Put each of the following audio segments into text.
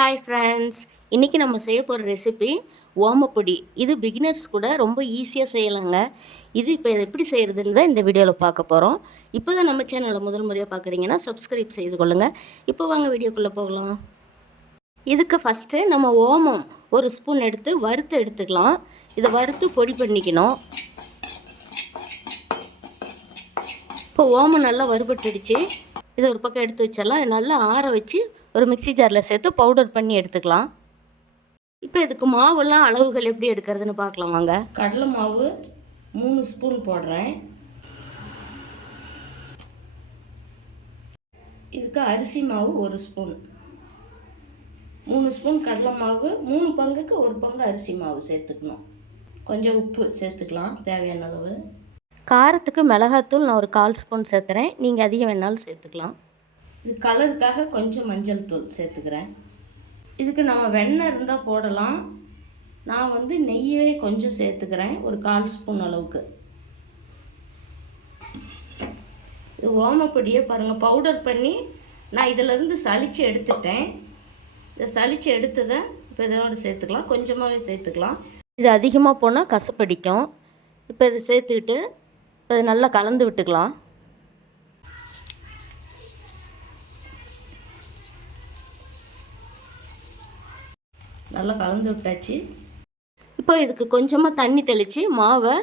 Hi friends, இன்றைக்கி நம்ம செய்ய போகிற ரெசிபி ஓமப்பொடி. இது பிகினர்ஸ் கூட ரொம்ப ஈஸியாக செய்யலாங்க. இது இப்போ எப்படி செய்கிறதுன்னு தான் இந்த வீடியோவில் பார்க்க போகிறோம். இப்போ தான் நம்ம சேனலை முதல் முறையாக பார்க்குறீங்கன்னா சப்ஸ்கிரைப் செய்து கொள்ளுங்கள். இப்போ வாங்க வீடியோக்குள்ளே போகலாம். இதுக்கு ஃபஸ்ட்டு நம்ம ஓமம் ஒரு ஸ்பூன் எடுத்து வறுத்து எடுத்துக்கலாம். இதை வறுத்து பொடி பண்ணிக்கணும். இப்போ ஓமம் நல்லா வறுபட்டுடுச்சு. இதை ஒரு பக்கம் எடுத்து வச்சிடலாம். இது நல்லா ஆற வச்சு ஒரு மிக்சி ஜாரில் சேர்த்து பவுடர் பண்ணி எடுத்துக்கலாம். இப்போ இதுக்கு மாவெல்லாம் அளவுகள் எப்படி எடுக்கிறதுன்னு பார்க்கலாம் வாங்க. கடலை மாவு 3 ஸ்பூன் போடுறேன். இதுக்கு அரிசி மாவு 1 ஸ்பூன். 3 ஸ்பூன் கடலை மாவு, 3 பங்குக்கு 1 பங்கு அரிசி மாவு சேர்த்துக்கணும். கொஞ்சம் உப்பு சேர்த்துக்கலாம் தேவையான அளவு. காரத்துக்கு மிளகாத்தூள் நான் ஒரு 1/4 ஸ்பூன் சேர்த்துறேன். நீங்கள் அதிகம் வேணாலும் சேர்த்துக்கலாம். இது கலருக்காக கொஞ்சம் மஞ்சள் தூள் சேர்த்துக்கிறேன். இதுக்கு நம்ம வெண்ணெய் இருந்தால் போடலாம். நான் நெய்யவே கொஞ்சம் சேர்த்துக்கிறேன், ஒரு 1/4 ஸ்பூன் அளவுக்கு. இது ஓமப்பொடியை பாருங்கள் பவுடர் பண்ணி நான் இதிலேருந்து சளிச்சு எடுத்துட்டேன். இதை சளிச்சு எடுத்ததை இப்போ இதோட சேர்த்துக்கலாம். கொஞ்சமாகவே சேர்த்துக்கலாம். இது அதிகமாக போனால் கசப்படிக்கும். இப்போ இதை சேர்த்துக்கிட்டு இப்போ இதை நல்லா கலந்து விட்டுக்கலாம். நல்லா கலந்து விட்டாச்சு. இப்போ இதுக்கு கொஞ்சமாக தண்ணி தெளித்து மாவை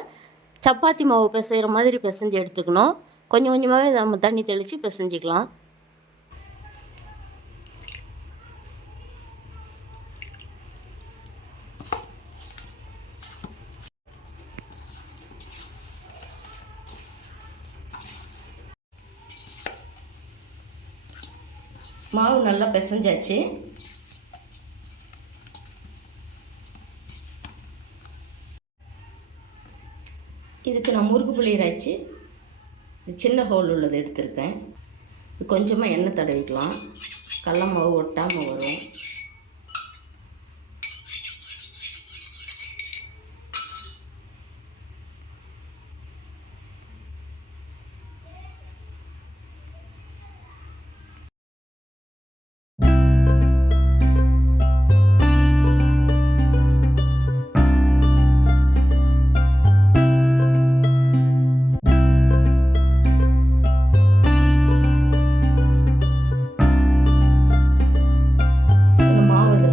சப்பாத்தி மாவு பிசைகிற மாதிரி பிசைஞ்சு எடுத்துக்கணும். கொஞ்சம் கொஞ்சமாகவே நம்ம தண்ணி தெளித்து பிசைஞ்சிக்கலாம். மாவு நல்லா பிசைஞ்சாச்சு. இதுக்கு நான் முறுக்கு புளி இறைச்சி சின்ன ஹோல் உள்ளது எடுத்திருக்கேன். இது கொஞ்சமாக எண்ணெய் தடவிக்கலாம். கடல மாவு ஒட்டாமல் வரும்.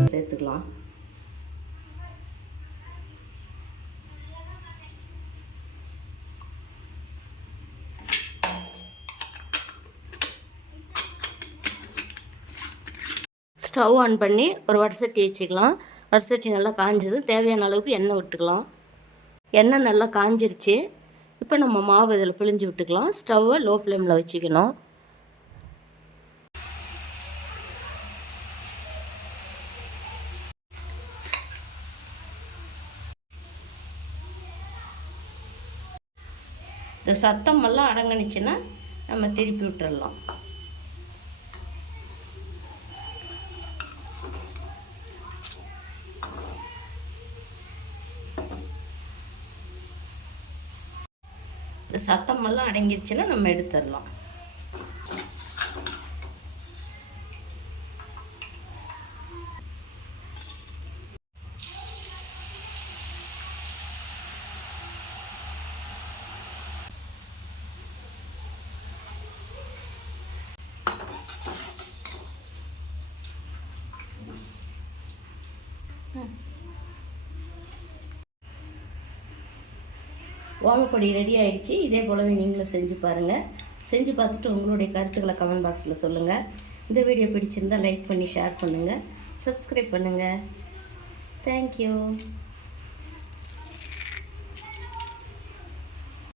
சேர்த்துக்கலாம். ஸ்டவ் ஆன் பண்ணி ஒரு வடசட்டி வச்சுக்கலாம். வடசட்டி நல்லா காஞ்சது. தேவையான அளவுக்கு எண்ணெய் விட்டுக்கலாம். எண்ணெய் நல்லா காஞ்சிருச்சு. இப்போ நம்ம மாவு இதில் பிழிஞ்சு விட்டுக்கலாம். ஸ்டவ்வை லோ ஃப்ளேமில் வச்சுக்கணும். இந்த சத்தமெல்லாம் அடங்கினுச்சுன்னா நம்ம திருப்பி விட்டுடலாம். இந்த சத்தமெல்லாம் அடங்கிருச்சுன்னா நம்ம எடுத்துடலாம். ஓமப்பொடி ரெடி ஆகிடுச்சு. இதே போலவே நீங்களும் செஞ்சு பாருங்கள். செஞ்சு பார்த்துட்டு உங்களுடைய கருத்துக்களை கமெண்ட் பாக்ஸில் சொல்லுங்கள். இந்த வீடியோ பிடிச்சிருந்தால் லைக் பண்ணி ஷேர் பண்ணுங்கள். சப்ஸ்கிரைப் பண்ணுங்கள். தேங்க்யூ.